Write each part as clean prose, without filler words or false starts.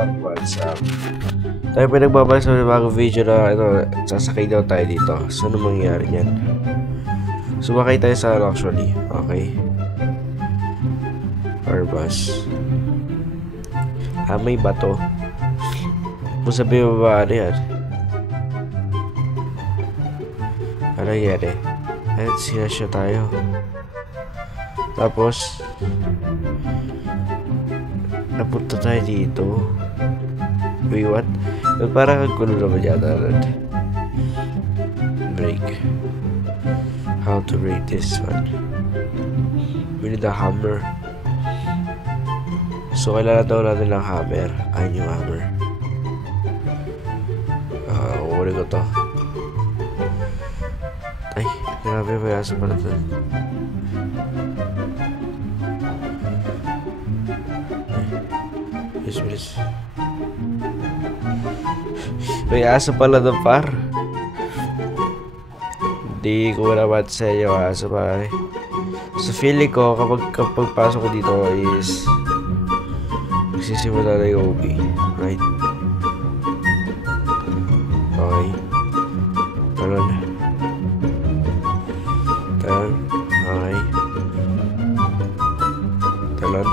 What's up? Tayo pinagbabalik sa bagong video na sasakay daw tayo dito. So, ano mangyayari yan? Sumakay tayo sa actually. Okay. Or bus. May bato. Kung sabi mo ba ano yan? Ano yan eh? Ayun, sinasya tayo. Tapos, napunta tayo dito. Wait, what? Parang ang gulo naman yata. Break. How to break this one? We need a hammer. So, kailangan daw natin ng hammer. Ayun yung hammer. Kukunin ko to. Ay, grabe may aso pala to. Bilis. May aso pala doon, par. Hindi ko naman sa iyo aso, pare. So, feeling ko, kapag pasok ko dito is magsisimula na yung OP. Right? Okay. Talon. Okay. Talon.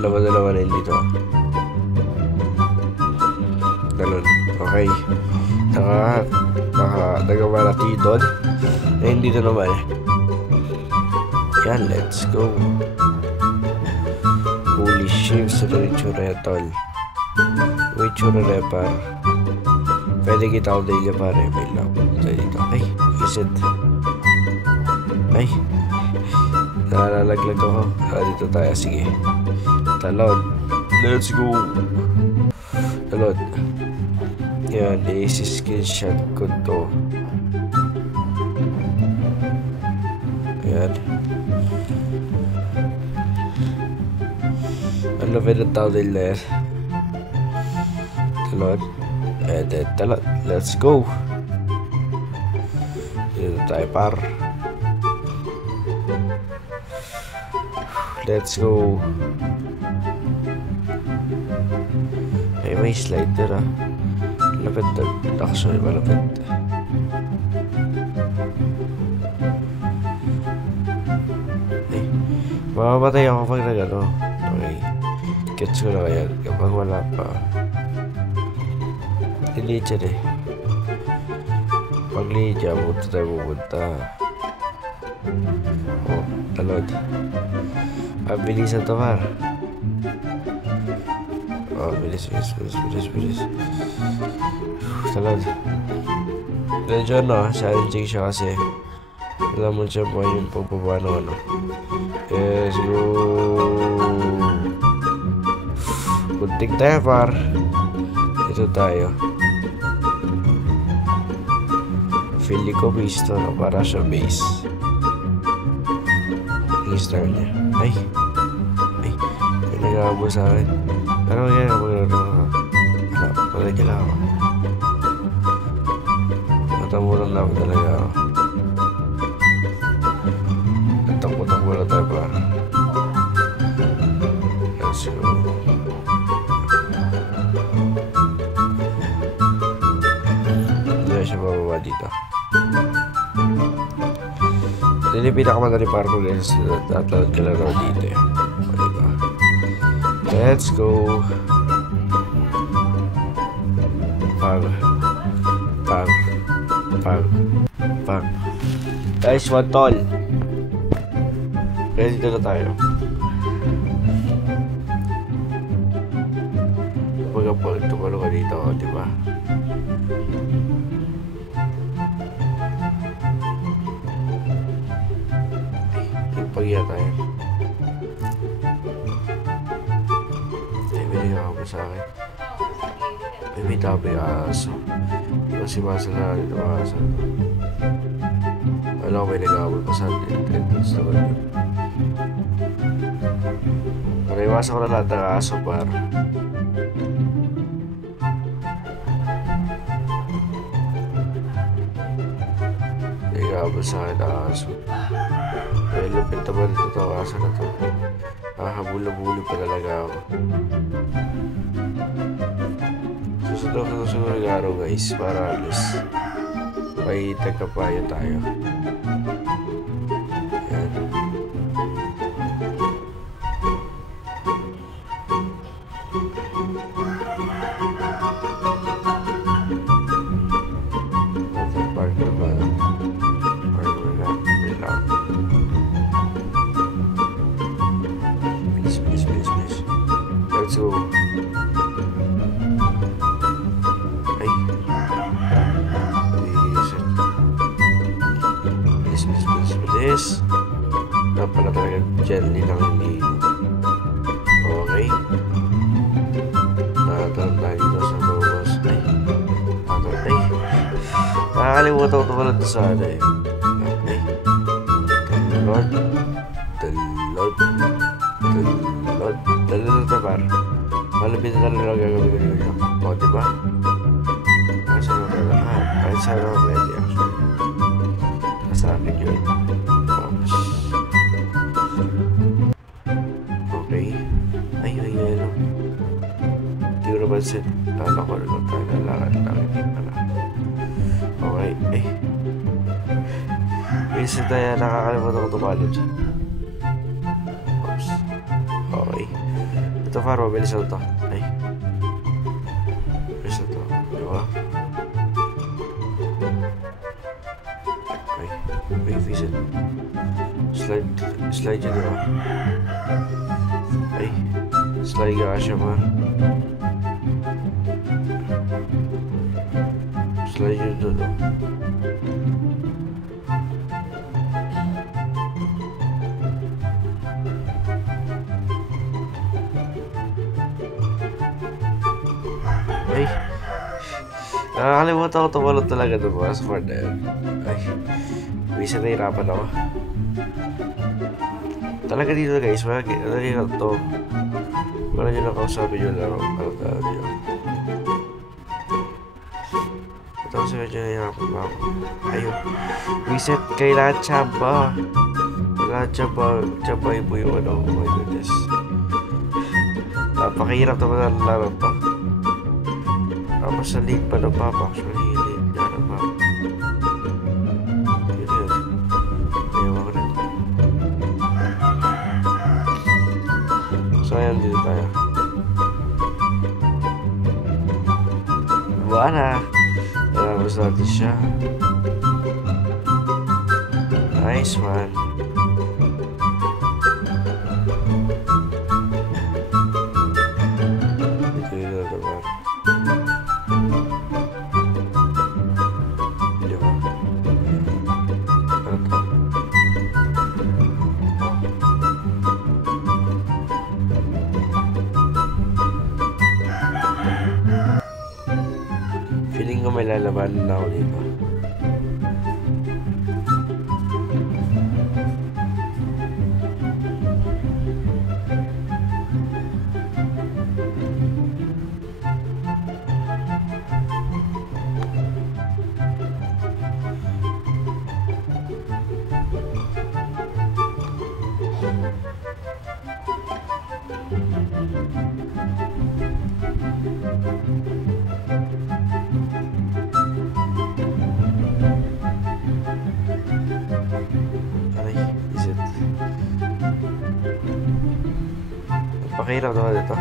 Dalawa na yun dito. Talon. Okay. Nagawa natin doon. Ayun dito naman eh. Yan, let's go. Holy shit, sa itsura tol. May itsura na par. Pwede kita ko dahil pare. May lang. Dito. Ay, isit. Ay. Nalalaglag ako. Dito tayo. Sige. Talon. Let's go. Talon. Yan, i-screenshot ko to. Ayan. Ang lapit ng tao nila. Talon. And then, talon. Let's go. Dito tayo, par. Let's go. Ay, may slider ah. Lapit na. Actually, malapit. Ay, mamamatay ako pag nagano. Okay. Gets ko na kaya. Kapag wala pa. Delete yan eh. Pag delete yan, punta tayo pupunta. Oh, talon. Bilisan to, par. Oh, bilis. Talon. Medyo challenging siya kasi alam mo siya po yung pagbaba ng ano. Let's go. Kunting tayo, par. Ito tayo. Feeling ko pisto na para sa base. I-star niya. Ay, may nag-aabo sa akin. Pero yan, pagkakila ako. Matamulang lang talaga ako. Nagtakbo na tayo pa. Let's go. Hindi na siya bababa dito. Ito yung pinakamadali para kung tatlawad ka lang naman dito eh. Diba? Let's go. Pag. Guys, one tol. Kaya dito na tayo. Pag tumalo ka dito, diba? Pagya tayo. Ay, binigyan ako sa akin. May tabi aso. Kasi masala dito aso. Alam ko may nag-aawal pa sa atin. Gusto ko yun. Naiwasan ko na lahat ng aso, par. Nag-aawal sa akin ng aso. Ay, lupit naman ito. Asa na to? Habula-buli pa talaga ako. Susunod ko siguro yung araw guys. Para alis. May tagkapayo tayo. Ayan. Park na ba? Park na ba? Wait lang. Please. Let's go. Ay. Bilis. Pala talaga jelly lang hindi. Okay. Tatanong tayo dito sa bawas. Ay. Nakakalimutan ko ito pala ito sa ano eh. Okay. The Lord na par. Malapit na lang gagawin ko nyo. O, diba? Kahit saan ako pwede. Kahit saan ako pwede actually. Nasa akin yun. Oops. Okay. Ay, yelo. Hindi ko naman sin. Lala ko lang tayo. Lalakad lang. Hindi pala. Okay. Minsan tayo nakakalimutan ko tumalon siya. Oops. Okay. Ito Faro, bilis na ito. Ay. Bilis na ito. Diba? Ay. Wait, visit. Slide yun, diba? Ay. Slide ka siya, man. Slide yun doon, no? Ay. Nakakalimutan ko tumalon talaga doon sa part na yun. Ay. Bisa nahirapan ako. Talaga dito guys, naging to. Wala nyo nakausapin yung laro. Kalatahan nyo. Ito kasi medyo nahirapan ba ako. Ayun. Reset, kailangan tsamba. Kailangan tsamba yung ano. Oh my goodness. Napakahirap naman ang laro to. Tapos sa lead pa ng papa. Actually, lead na ng papa. Yun. Ayaw ko rin. So, ayan dito tayo. Buwana! Tapos natin siya. Nice man. Ito yun na diba? Diba? Ano to? Feeling ko may lalabanan na ako dito. Pakihirap naman ito.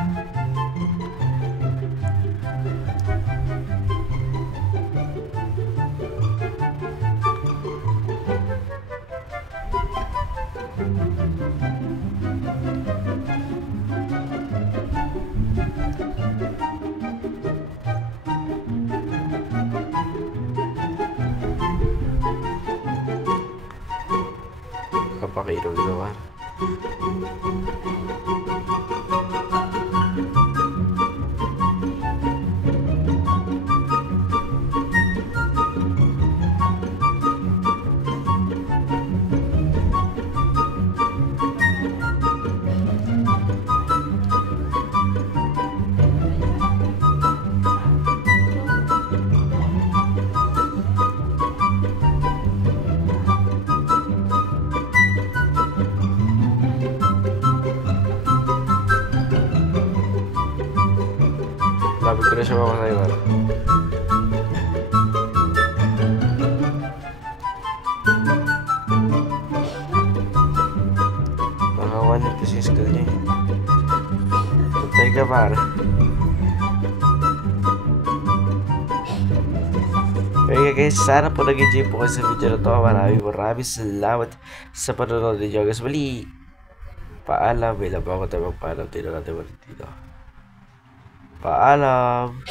Kapakihirap naman. na siya mamatay man. Nakawanit kasi yung skill niya. Patay ka par. Okay guys, sana po nag-enjoy po kayo sa video na to. Maraming salamat sa panonood ninyo guys. Muli, paalam. May labang ako tayo magpaalam. Tignan natin dito. Paalam.